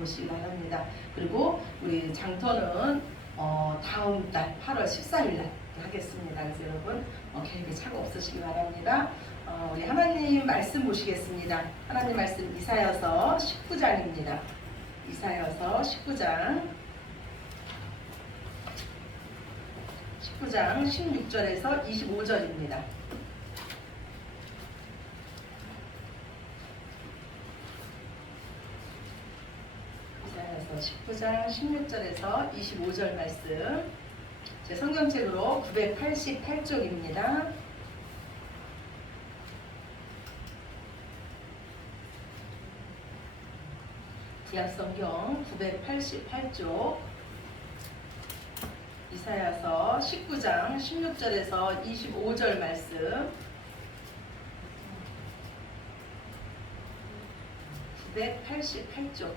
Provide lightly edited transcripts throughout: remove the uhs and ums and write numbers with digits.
보시기 바랍니다. 그리고 우리 장터는 다음 달 8월 14일 날 하겠습니다. 그래서 여러분 계획에 차가 없으시기 바랍니다. 우리 하나님 말씀 보시겠습니다. 하나님 말씀 이사야서 19장입니다. 이사야서 19장 16절에서 25절입니다. 이사야서 19장 16절에서 25절 말씀, 제 성경책으로 988쪽입니다. 구약성경 988쪽 이사야서 19장 16절에서 25절 말씀, 988쪽.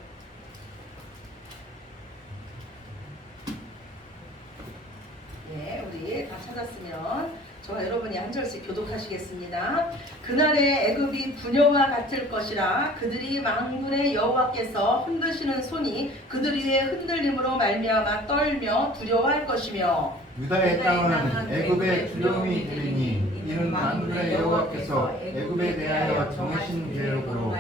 네, 우리 다 찾았으면 저와 여러분이 한 절씩 교독하시겠습니다. 그날에 애굽이 부녀와 같을 것이라. 그들이 만군의 여호와께서 흔드시는 손이 그들 위에 흔들림으로 말미암아 떨며 두려워할 것이며, 유다의 땅은 애굽의 두려움이 되리니 이는 만군의 여호와께서 애굽에 대하여 정하신 계획으로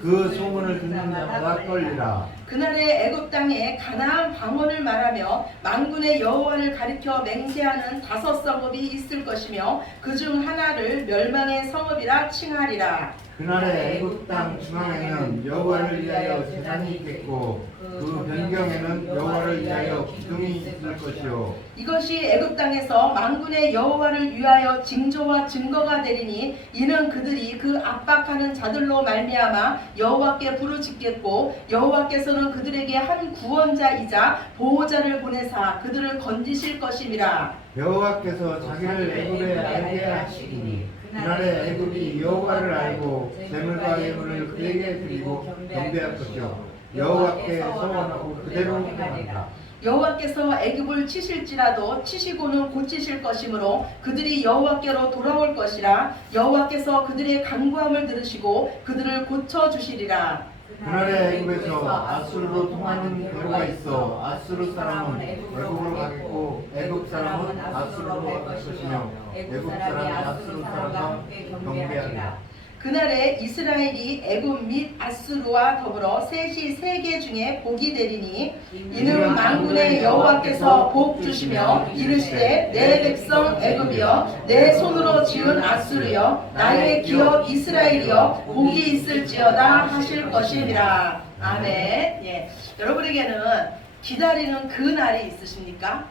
그 소문을 듣는 자마다 떨리라. 그날에 애굽 땅에 가나안 방언을 말하며 만군의 여호와를 가리켜 맹세하는 5 성읍이 있을 것이며 그 중 하나를 멸망의 성읍이라 칭하리라. 그날에 애굽 땅 중앙에는 여호와를 위하여 제단이 있겠고 그 변경에는 여호와를 위하여 기둥이 있을 것이요. 이것이 애굽 땅에서 만군의 여호와를 위하여 징조와 증거가 되리니 이는 그들이 그 압박하는 자들로 말미암아 여호와께 부르짖겠고 여호와께서는 그들에게 한 구원자이자 보호자를 보내사 그들을 건지실 것임이라. 여호와께서 자기를 애굽에 알게 하시리니 그날에 애굽이 여호와를 알고 재물과 예물을 그에게 드리고 경배할 것이요 여호와께 서원하고 그대로 행하리라. 여호와께서 애굽을 치실지라도 치시고는 고치실 것이므로 그들이 여호와께로 돌아올 것이라. 여호와께서 그들의 간구함을 들으시고 그들을 고쳐주시리라. 그날에 애굽에서 아수르로 통하는 배로가 있어 아수르 사람은 애굽으로 가겠고 애굽 사람은 아수르로 갈 것이며 애굽 사람이 아수르 사람과 함께 경배하리라. 그날에 이스라엘이 애굽 및 아수르와 더불어 셋이 세계 중에 복이 되리니 이는 만군의 여호와께서 복 주시며 이르시되 내 백성 애굽이여 내 손으로 지은 아수르여 나의 기업 이스라엘이여 복이 있을지어다 하실 것이니라. 아멘. 예. 여러분에게는 기다리는 그 날이 있으십니까?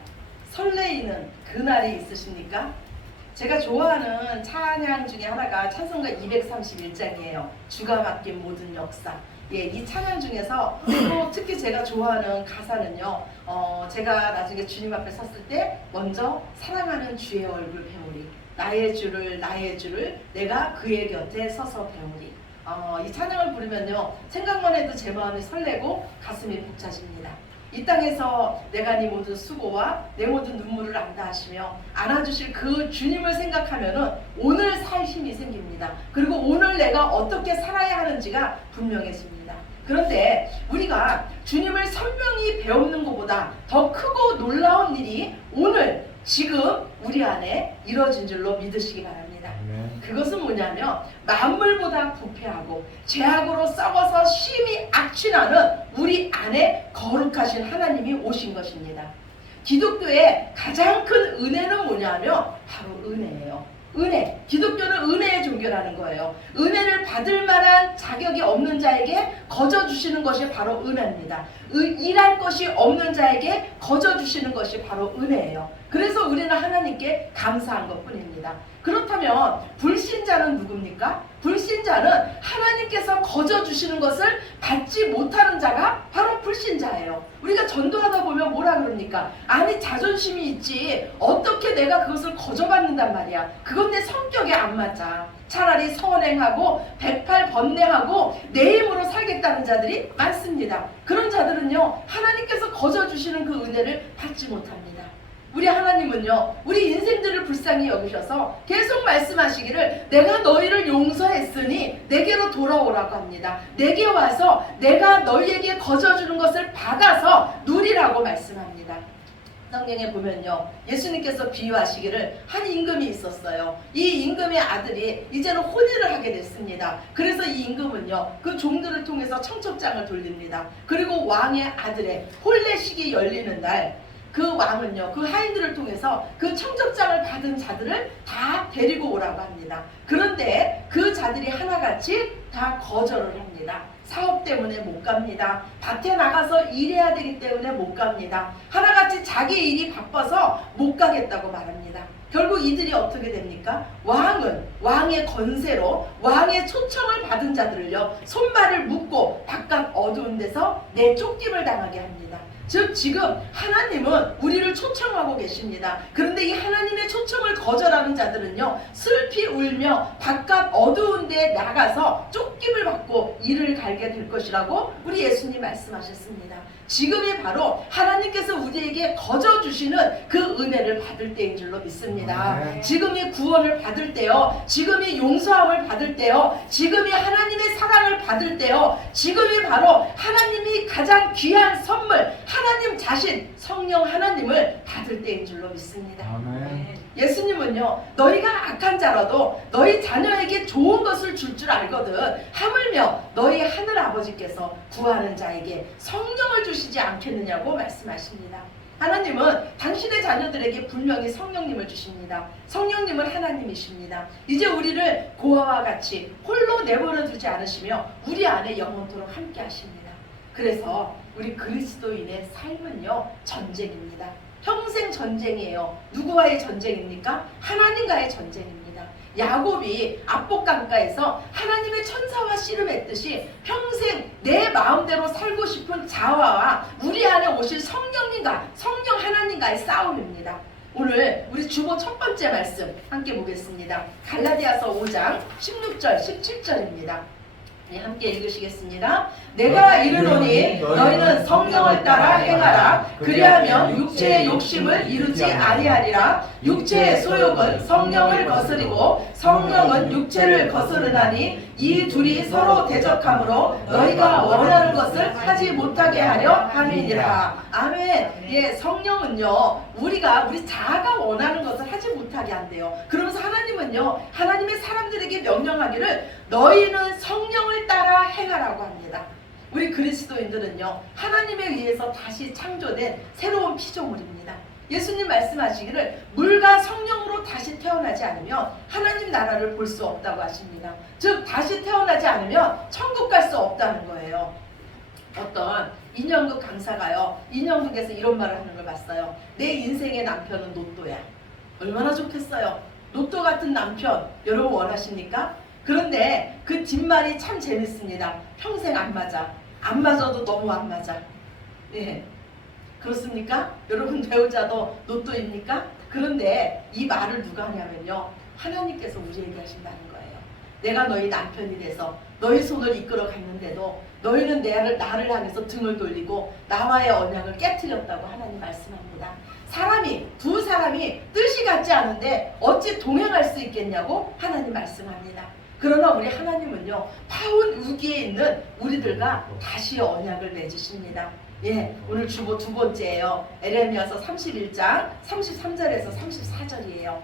설레이는 그 날이 있으십니까? 제가 좋아하는 찬양 중에 하나가 찬송가 231장이에요. 주가 맡긴 모든 역사. 예, 이 찬양 중에서 또 특히 제가 좋아하는 가사는요. 제가 나중에 주님 앞에 섰을 때 먼저 사랑하는 주의 얼굴 배우리. 나의 주를 내가 그의 곁에 서서 배우리. 이 찬양을 부르면요. 생각만 해도 제 마음이 설레고 가슴이 벅차집니다. 이 땅에서 내가 네 모든 수고와 내 모든 눈물을 안다 하시며 안아주실 그 주님을 생각하면은 오늘 살 힘이 생깁니다. 그리고 오늘 내가 어떻게 살아야 하는지가 분명해집니다. 그런데 우리가 주님을 선명히 배우는 것보다 더 크고 놀라운 일이 오늘 지금 우리 안에 이루어진 줄로 믿으시기 바랍니다. 그것은 뭐냐면 만물보다 부패하고 죄악으로 썩어서 심히 악취나는 우리 안에 거룩하신 하나님이 오신 것입니다. 기독교의 가장 큰 은혜는 뭐냐면 바로 은혜예요. 은혜. 기독교는 은혜의 종교라는 거예요. 은혜를 받을 만한 자격이 없는 자에게 거저 주시는 것이 바로 은혜입니다. 일할 것이 없는 자에게 거저 주시는 것이 바로 은혜예요. 그래서 우리는 하나님께 감사한 것뿐입니다. 그렇다면 불신자는 누굽니까? 불신자는 하나님께서 거저 주시는 것을 받지 못하는 자가 바로 불신자예요. 우리가 전도하다 보면 뭐라 그럽니까? 아니 자존심이 있지 어떻게 내가 그것을 거저받는단 말이야. 그건 내 성격에 안 맞아. 차라리 선행하고 108 번뇌하고 내 힘으로 살겠다는 자들이 많습니다. 그런 자들은요 하나님께서 거저 주시는 그 은혜를 받지 못합니다. 우리 하나님은요, 우리 인생들을 불쌍히 여기셔서 계속 말씀하시기를 내가 너희를 용서했으니 내게로 돌아오라고 합니다. 내게 와서 내가 너희에게 거저주는 것을 받아서 누리라고 말씀합니다. 성경에 보면요, 예수님께서 비유하시기를 한 임금이 있었어요. 이 임금의 아들이 이제는 혼인을 하게 됐습니다. 그래서 이 임금은요, 그 종들을 통해서 청첩장을 돌립니다. 그리고 왕의 아들의 혼례식이 열리는 날, 그 왕은요, 그 하인들을 통해서 그 청첩장을 받은 자들을 다 데리고 오라고 합니다. 그런데 그 자들이 하나같이 다 거절을 합니다. 사업 때문에 못 갑니다. 밭에 나가서 일해야 되기 때문에 못 갑니다. 하나같이 자기 일이 바빠서 못 가겠다고 말합니다. 결국 이들이 어떻게 됩니까? 왕은 왕의 권세로 왕의 초청을 받은 자들을요, 손발을 묶고 바깥 어두운 데서 내쫓김을 당하게 합니다. 즉 지금 하나님은 우리를 초청하고 계십니다. 그런데 이 하나님의 초청을 거절하는 자들은요, 슬피 울며 바깥 어두운 데에 나가서 쫓김을 받고 이를 갈게 될 것이라고 우리 예수님 말씀하셨습니다. 지금이 바로 하나님께서 우리에게 거저 주시는 그 은혜를 받을 때인 줄로 믿습니다. 지금이 구원을 받을 때요, 지금이 용서함을 받을 때요, 지금이 하나님의 사랑을 받을 때요, 지금이 바로 하나님이 가장 귀한 선물, 하나님 자신, 성령 하나님을 받을 때인 줄로 믿습니다. 아멘. 예수님은요, 너희가 악한 자라도 너희 자녀에게 좋은 것을 줄 줄 알거든 하물며 너희 하늘 아버지께서 구하는 자에게 성령을 주시지 않겠느냐고 말씀하십니다. 하나님은 당신의 자녀들에게 분명히 성령님을 주십니다. 성령님은 하나님이십니다. 이제 우리를 고아와 같이 홀로 내버려 두지 않으시며 우리 안에 영원토록 함께 하십니다. 그래서 우리 그리스도인의 삶은요, 전쟁입니다. 평생 전쟁이에요. 누구와의 전쟁입니까? 하나님과의 전쟁입니다. 야곱이 압복강가에서 하나님의 천사와 씨름했듯이 평생 내 마음대로 살고 싶은 자아와 우리 안에 오실 성령님과 성령 하나님과의 싸움입니다. 오늘 우리 주보 첫 번째 말씀 함께 보겠습니다. 갈라디아서 5장 16절 17절입니다. 네, 함께 읽으시겠습니다. 내가 이르노니 너희는 성령을 따라 행하라. 그리하면 육체의 욕심을 이루지 아니하리라. 육체의 소욕은 성령을 거스리고 성령은 육체를 거스르나니 이 둘이 서로 대적하므로 너희가 원하는 것을 하지 못하게 하려 함이니라. 아멘. 예, 성령은요, 우리 자아가 원하는 것을 하지 못하게 한대요. 그러면서 하나님은요, 하나님의 사람들에게 명령하기를 너희는 성령을 따라 행하라고 합니다. 우리 그리스도인들은요, 하나님에 의해서 다시 창조된 새로운 피조물입니다. 예수님 말씀하시기를 물과 성령으로 다시 태어나지 않으면 하나님 나라를 볼 수 없다고 하십니다. 즉 다시 태어나지 않으면 천국 갈 수 없다는 거예요. 어떤 인형극 강사가요, 인형극에서 이런 말을 하는 걸 봤어요. 내 인생의 남편은 로또야. 얼마나 좋겠어요. 로또 같은 남편 여러분 원하십니까? 그런데 그 뒷말이 참 재밌습니다. 평생 안 맞아. 안 맞아도 너무 안 맞아. 예, 그렇습니까? 여러분 배우자도 로또입니까? 그런데 이 말을 누가 하냐면요, 하나님께서 우리에게 하신다는 거예요. 내가 너희 남편이 돼서 너희 손을 이끌어 갔는데도 너희는 나를 향해서 등을 돌리고 나와의 언약을 깨트렸다고 하나님 말씀합니다. 두 사람이 뜻이 같지 않은데 어찌 동행할 수 있겠냐고 하나님 말씀합니다. 그러나 우리 하나님은요, 파온 우기에 있는 우리들과 다시 언약을 맺으십니다. 예, 오늘 주보 두 번째예요. 에레미야서 31장 33절에서 34절이에요.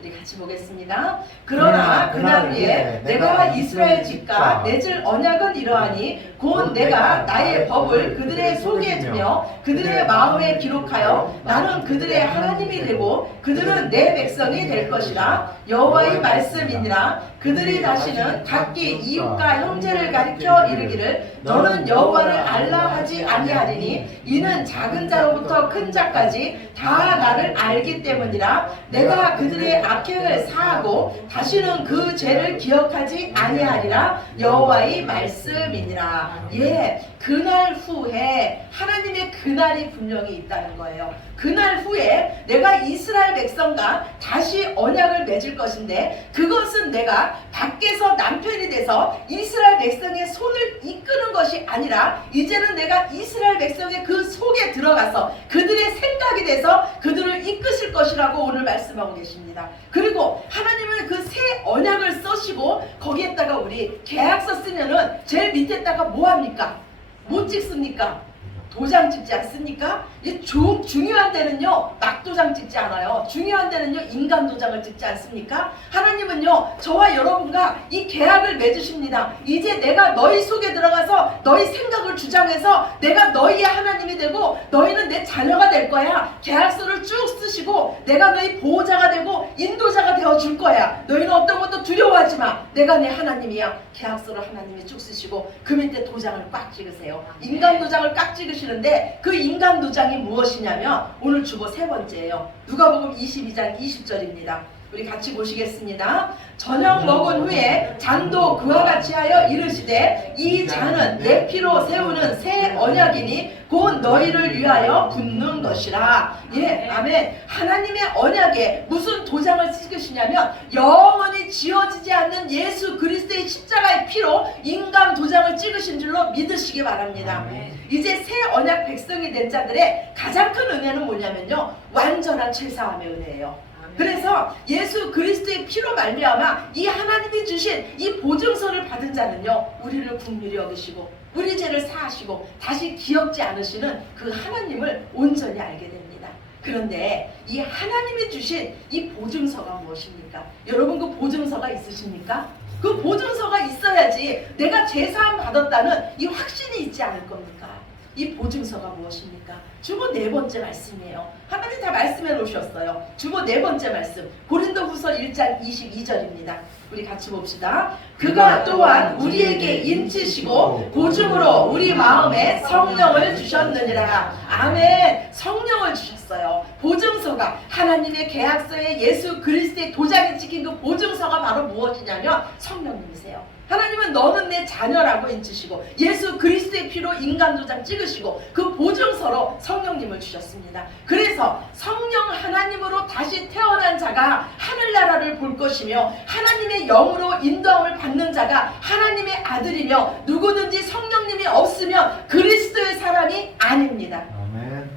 우리 같이 보겠습니다. 그러나 그날 위에 내가 이스라엘 집과 맺을 언약은 이러하니 곧 내가 나의 법을 그들의 속에 두며 그들의 마음에 기록하여 나는 그들의 하나님이 되고 그들은 내 백성이 될 것이라. 여호와의 말씀이니라. 그들이 다시는 각기 이웃과 형제를 가리켜 이르기를 너는 여호와를 알라 하지 아니하리니 이는 작은 자로부터 큰 자까지 다 나를 알기 때문이라. 내가 그들의 악행을 사하고 다시는 그 죄를 기억하지 아니하리라. 여호와의 말씀이니라. 예, 그날 후에 하나님의 그날이 분명히 있다는 거예요. 그날 후에 내가 이스라엘 백성과 다시 언약을 맺을 것인데 그것은 내가 밖에서 남편이 돼서 이스라엘 백성의 손을 이끄는 것이 것이 아니라 이제는 내가 이스라엘 백성의 그 속에 들어가서 그들의 생각이 돼서 그들을 이끄실 것이라고 오늘 말씀하고 계십니다. 그리고 하나님은 그 새 언약을 써시고 거기에다가 우리 계약서 쓰면은 제일 밑에다가 뭐합니까? 뭐 찍습니까? 도장 찍지 않습니까? 이 중요한 데는요 막 도장 찍지 않아요. 중요한 데는요 인간 도장을 찍지 않습니까? 하나님은요 저와 여러분과 이 계약을 맺으십니다. 이제 내가 너희 속에 들어가서 너희 생각을 주장해서 내가 너희의 하나님이 되고 너희는 내 자녀가 될 거야. 계약서를 쭉 쓰시고 내가 너희 보호자가 되고 인도자가 되어줄 거야. 너희는 어떤 것도 두려워하지 마. 내가 내 하나님이야. 계약서를 하나님이 쭉 쓰시고 그 밑에 도장을 꽉 찍으세요. 인간 도장을 꽉 찍으시는데 그 인간 도장이 무엇이냐면 오늘 주보 세 번째예요. 누가복음 22장 20절입니다. 우리 같이 보시겠습니다. 저녁 먹은 후에 잔도 그와 같이 하여 이르시되 이 잔은 내 피로 세우는 새 언약이니 곧 너희를 위하여 붓는 것이라. 예, 아멘. 하나님의 언약에 무슨 도장을 찍으시냐면 영원히 지워지지 않는 예수 그리스도의 십자가의 피로 인간 도장을 찍으신 줄로 믿으시기 바랍니다. 이제 새 언약 백성이 된 자들의 가장 큰 은혜는 뭐냐면요 완전한 죄사함의 은혜예요. 그래서 예수 그리스도의 피로 말미암아 이 하나님이 주신 이 보증서를 받은 자는요 우리를 긍휼히 여기시고 우리 죄를 사하시고 다시 기억지 않으시는 그 하나님을 온전히 알게 됩니다. 그런데 이 하나님이 주신 이 보증서가 무엇입니까? 여러분 그 보증서가 있으십니까? 그 보증서가 있어야지 내가 죄사함 받았다는 이 확신이 있지 않을 겁니까? 이 보증서가 무엇입니까? 주보 네 번째 말씀이에요. 하나님 다 말씀해 놓으셨어요. 주보 네 번째 말씀 고린도후서 1장 22절입니다. 우리 같이 봅시다. 그가 또한 우리에게 인치시고 보증으로 우리 마음에 성령을 주셨느니라. 아멘. 성령을 주셨어요. 보증서가 하나님의 계약서에 예수 그리스도의 도장이 찍힌 그 보증서가 바로 무엇이냐면 성령님이세요. 하나님은 너는 내 자녀라고 인치시고 예수 그리스도의 피로 인간 도장 찍으시고 그 보증서로 성령님을 주셨습니다. 그래서 성령 하나님으로 다시 태어난 자가 하늘나라를 볼 것이며 하나님의 영으로 인도함을 받는 자가 하나님의 아들이며 누구든지 성령님이 없으면 그리스도의 사람이 아닙니다. 아멘.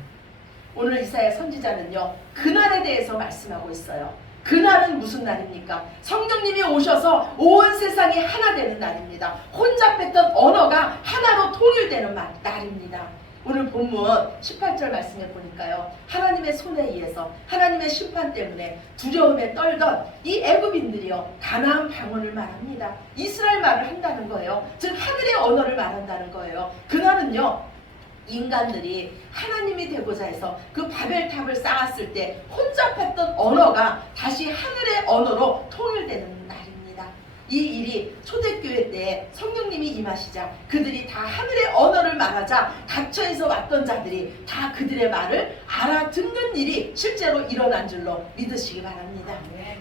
오늘 이사야 선지자는요 그날에 대해서 말씀하고 있어요. 그날은 무슨 날입니까? 성령님이 오셔서 온 세상이 하나 되는 날입니다. 혼잡했던 언어가 하나로 통일되는 날입니다. 오늘 본문 18절 말씀에 보니까요 하나님의 손에 의해서 하나님의 심판 때문에 두려움에 떨던 이 애굽인들이요 가나안 방언을 말합니다. 이스라엘 말을 한다는 거예요. 즉 하늘의 언어를 말한다는 거예요. 그날은요 인간들이 하나님이 되고자 해서 그 바벨탑을 쌓았을 때 혼잡했던 언어가 다시 하늘의 언어로 통일되는 날입니다. 이 일이 초대교회 때 성령님이 임하시자 그들이 다 하늘의 언어를 말하자 갇혀서 왔던 자들이 다 그들의 말을 알아듣는 일이 실제로 일어난 줄로 믿으시기 바랍니다.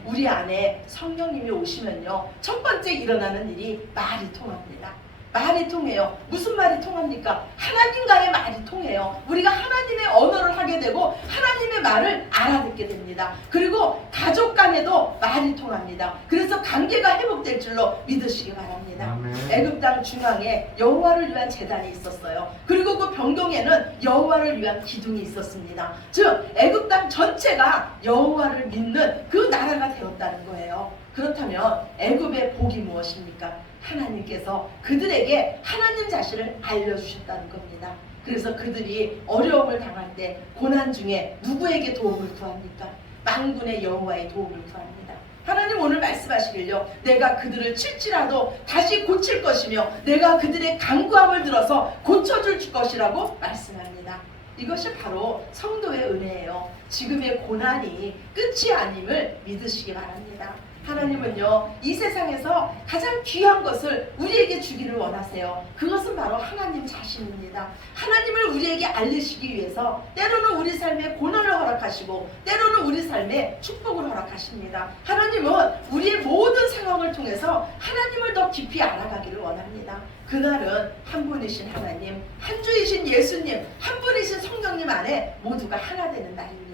우리 안에 성령님이 오시면요 첫 번째 일어나는 일이 말이 통합니다. 말이 통해요. 무슨 말이 통합니까? 하나님과의 말이 통해요. 우리가 하나님의 언어를 하게 되고 하나님의 말을 알아듣게 됩니다. 그리고 가족 간에도 말이 통합니다. 그래서 관계가 회복될 줄로 믿으시기 바랍니다. 애굽 땅 중앙에 여호와를 위한 제단이 있었어요. 그리고 그 병동에는 여호와를 위한 기둥이 있었습니다. 즉 애굽 땅 전체가 여호와를 믿는 그 나라가 되었다는 거예요. 그렇다면 애굽의 복이 무엇입니까? 하나님께서 그들에게 하나님 자신을 알려주셨다는 겁니다. 그래서 그들이 어려움을 당할 때 고난 중에 누구에게 도움을 구합니까? 만군의 여호와의 도움을 구합니다. 하나님 오늘 말씀하시길요 내가 그들을 칠지라도 다시 고칠 것이며 내가 그들의 간구함을 들어서 고쳐줄 것이라고 말씀합니다. 이것이 바로 성도의 은혜예요. 지금의 고난이 끝이 아님을 믿으시기 바랍니다. 하나님은요 이 세상에서 가장 귀한 것을 우리에게 주기를 원하세요. 그것은 바로 하나님 자신입니다. 하나님을 우리에게 알리시기 위해서 때로는 우리 삶에 고난을 허락하시고 때로는 우리 삶에 축복을 허락하십니다. 하나님은 우리의 모든 상황을 통해서 하나님을 더 깊이 알아가기를 원합니다. 그날은 한 분이신 하나님, 한 주이신 예수님, 한 분이신 성령님 안에 모두가 하나 되는 날입니다.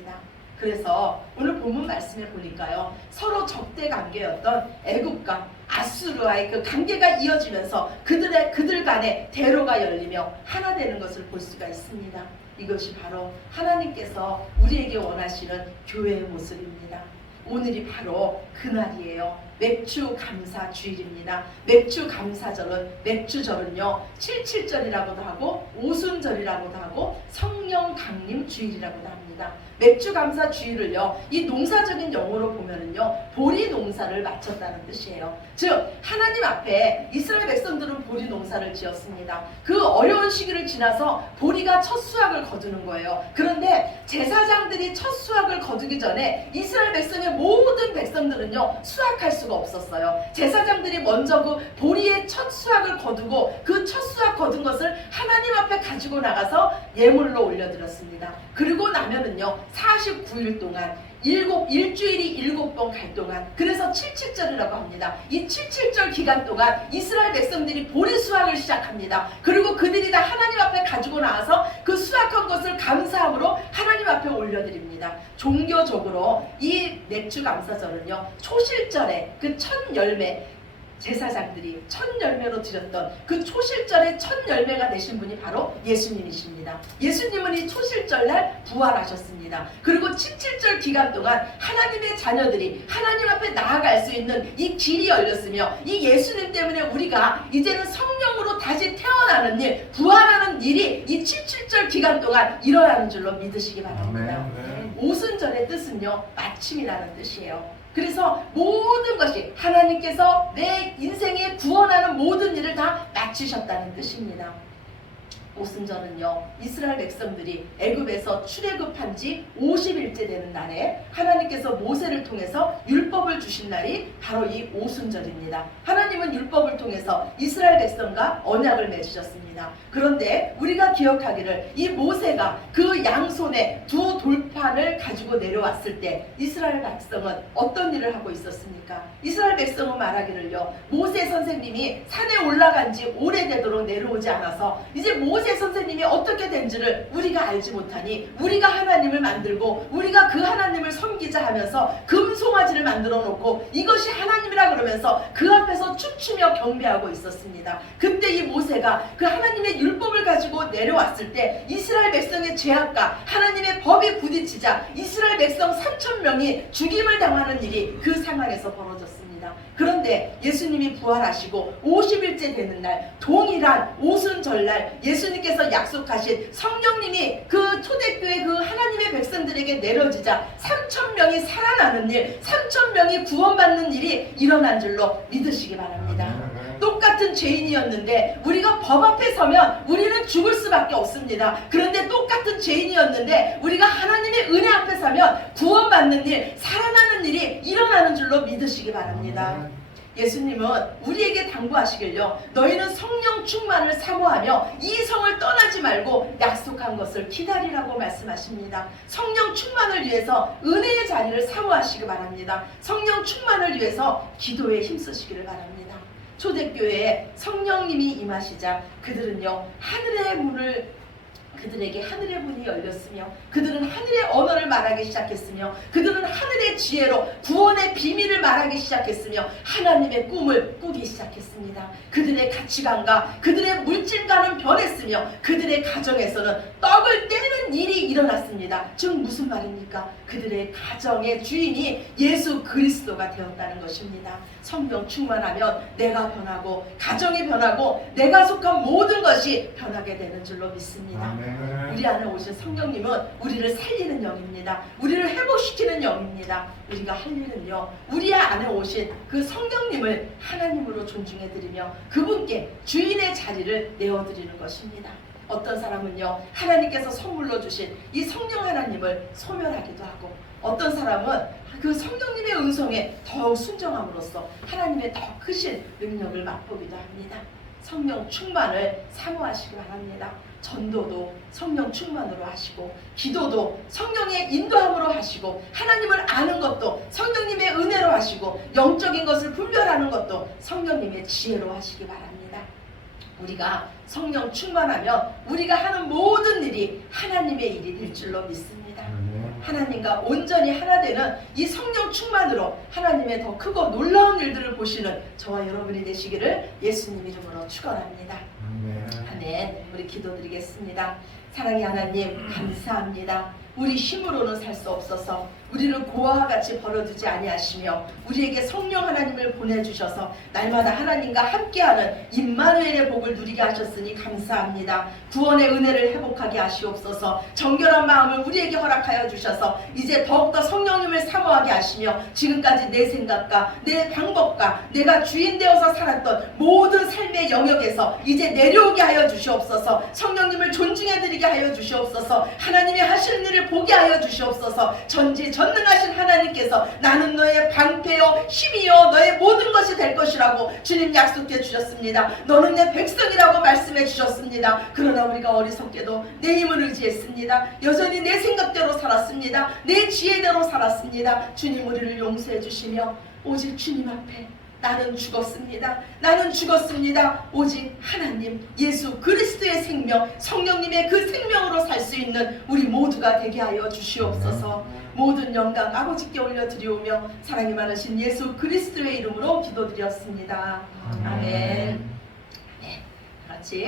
그래서 오늘 본문 말씀에 보니까요, 서로 적대 관계였던 애굽과 아수르와의 그 관계가 이어지면서 그들 간에 대로가 열리며 하나 되는 것을 볼 수가 있습니다. 이것이 바로 하나님께서 우리에게 원하시는 교회의 모습입니다. 오늘이 바로 그날이에요. 맥주 감사 주일입니다. 맥주 감사절은, 맥주절은요 77절이라고도 하고 오순절이라고도 하고 성령 강림 주일이라고도 합니다. 맥주 감사 주일을요, 이 농사적인 용어로 보면은요 보리 농사를 마쳤다는 뜻이에요. 즉 하나님 앞에 이스라엘 백성들은 보리 농사를 지었습니다. 그 어려운 시기를 지나서 보리가 첫 수확을 거두는 거예요. 그런데 제사장들이 첫 수확을 거두기 전에 이스라엘 백성의 모든 백성들은요 수확할 수가 없었어요. 제사장들이 먼저 그 보리의 첫 수확을 거두고 그 첫 수확 거둔 것을 하나님 앞에 가지고 나가서 예물로 올려드렸습니다. 그리고 나면은요 49일 동안 일주일이 7번 갈 동안, 그래서 77절이라고 합니다. 이 77절 기간 동안 이스라엘 백성들이 보리 수확을 시작합니다. 그리고 그들이 다 하나님 앞에 가지고 나와서 그 수확한 것을 감사함으로 하나님 앞에 올려드립니다. 종교적으로 이 맥주 감사절은요 초실절에 그 첫 열매, 제사장들이 첫 열매로 드렸던 그 초실절의 첫 열매가 되신 분이 바로 예수님이십니다. 예수님은 이 초실절날 부활하셨습니다. 그리고 77절 기간 동안 하나님의 자녀들이 하나님 앞에 나아갈 수 있는 이 길이 열렸으며, 이 예수님 때문에 우리가 이제는 성령으로 다시 태어나는 일, 부활하는 일이 이 77절 기간 동안 일어나는 줄로 믿으시기 바랍니다. 오순절의 뜻은요 마침이라는 뜻이에요. 그래서 모든 것이 하나님께서 내 인생에 구원하는 모든 일을 다 마치셨다는 뜻입니다. 오순절은요 이스라엘 백성들이 애굽에서 출애굽한 지 50일째 되는 날에 하나님께서 모세를 통해서 율법을 주신 날이 바로 이 오순절입니다. 하나님은 율법을 통해서 이스라엘 백성과 언약을 맺으셨습니다. 그런데 우리가 기억하기를 이 모세가 그 양손에 두 돌판을 가지고 내려왔을 때 이스라엘 백성은 어떤 일을 하고 있었습니까? 이스라엘 백성은 말하기를요, 모세 선생님이 산에 올라간 지 오래되도록 내려오지 않아서 이제 모세 선생님이 어떻게 된지를 우리가 알지 못하니 우리가 하나님을 만들고 우리가 그 하나님을 섬기자 하면서 금송아지를 만들어 놓고 이것이 하나님이라 그러면서 그 앞에서 춤추며 경배하고 있었습니다. 그때 이 모세가 그 하나님의 율법을 가지고 내려왔을 때 이스라엘 백성의 죄악과 하나님의 법이 부딪히자 이스라엘 백성 3,000명이 죽임을 당하는 일이 그 상황에서 벌어졌습니다. 그런데 예수님이 부활하시고 50일째 되는 날, 동일한 오순절날 예수님께서 약속하신 성령님이 그 초대교회 그 하나님의 백성들에게 내려지자 3,000명이 살아나는 일, 3,000명이 구원받는 일이 일어난 줄로 믿으시기 바랍니다. 똑같은 죄인이었는데 우리가 법 앞에 서면 우리는 죽을 수밖에 없습니다. 그런데 똑같은 죄인이었는데 우리가 하나님의 은혜 앞에 서면 구원받는 일, 살아나는 일이 일어나는 줄로 믿으시기 바랍니다. 예수님은 우리에게 당부하시길요, 너희는 성령 충만을 사모하며 이 성을 떠나지 말고 약속한 것을 기다리라고 말씀하십니다. 성령 충만을 위해서 은혜의 자리를 사모하시기 바랍니다. 성령 충만을 위해서 기도에 힘쓰시기를 바랍니다. 초대교회에 성령님이 임하시자 그들은요 그들에게 하늘의 문이 열렸으며 그들은 하늘의 언어를 말하기 시작했으며 그들은 하늘의 지혜로 구원의 비밀을 말하기 시작했으며 하나님의 꿈을 꾸기 시작했습니다. 그들의 가치관과 그들의 물질관은 변했으며 그들의 가정에서는 떡을 떼는 일이 일어났습니다. 즉 무슨 말입니까? 그들의 가정의 주인이 예수 그리스도가 되었다는 것입니다. 성령 충만하면 내가 변하고 가정이 변하고 내가 속한 모든 것이 변하게 되는 줄로 믿습니다. 우리 안에 오신 성령님은 우리를 살리는 영입니다. 우리를 회복시키는 영입니다. 우리가 할 일은요, 우리 안에 오신 그 성령님을 하나님으로 존중해드리며 그분께 주인의 자리를 내어드리는 것입니다. 어떤 사람은요 하나님께서 선물로 주신 이 성령 하나님을 소멸하기도 하고, 어떤 사람은 그 성령님의 음성에 더욱 순종함으로써 하나님의 더 크신 능력을 맛보기도 합니다. 성령 충만을 사모하시기 바랍니다. 전도도 성령 충만으로 하시고, 기도도 성령의 인도함으로 하시고, 하나님을 아는 것도 성령님의 은혜로 하시고, 영적인 것을 분별하는 것도 성령님의 지혜로 하시기 바랍니다. 우리가 성령 충만하면 우리가 하는 모든 일이 하나님의 일이 될 줄로 믿습니다. 하나님과 온전히 하나 되는 이 성령 충만으로 하나님의 더 크고 놀라운 일들을 보시는 저와 여러분이 되시기를 예수님 이름으로 축원합니다. 아멘. 우리 기도드리겠습니다. 사랑의 하나님 감사합니다. 우리 힘으로는 살 수 없어서 우리를 고아와 같이 버려두지 아니하시며 우리에게 성령 하나님을 보내주셔서 날마다 하나님과 함께하는 임마누엘의 복을 누리게 하셨으니 감사합니다. 구원의 은혜를 회복하게 하시옵소서. 정결한 마음을 우리에게 허락하여 주셔서 이제 더욱더 성령님을 사모하게 하시며 지금까지 내 생각과 내 방법과 내가 주인 되어서 살았던 모든 삶의 영역에서 이제 내려오게 하여 주시옵소서. 성령님을 존중해드리게 하여 주시옵소서. 하나님이 하시는 일을 보게 하여 주시옵소서. 전지전능하신 하나님께서 나는 너의 방패요 힘이요 너의 모든 것이 될 것이라고 주님 약속해 주셨습니다. 너는 내 백성이라고 말씀해 주셨습니다. 그러나 우리가 어리석게도 내 힘을 의지했습니다. 여전히 내 생각대로 살았습니다. 내 지혜대로 살았습니다. 주님 우리를 용서해 주시며 오직 주님 앞에 나는 죽었습니다. 나는 죽었습니다. 오직 하나님 예수 그리스도의 생명 성령님의 그 생명으로 살 수 있는 우리 모두가 되게 하여 주시옵소서. 모든 영광 아버지께 올려드리오며 사랑이 많으신 예수 그리스도의 이름으로 기도드렸습니다. 아멘.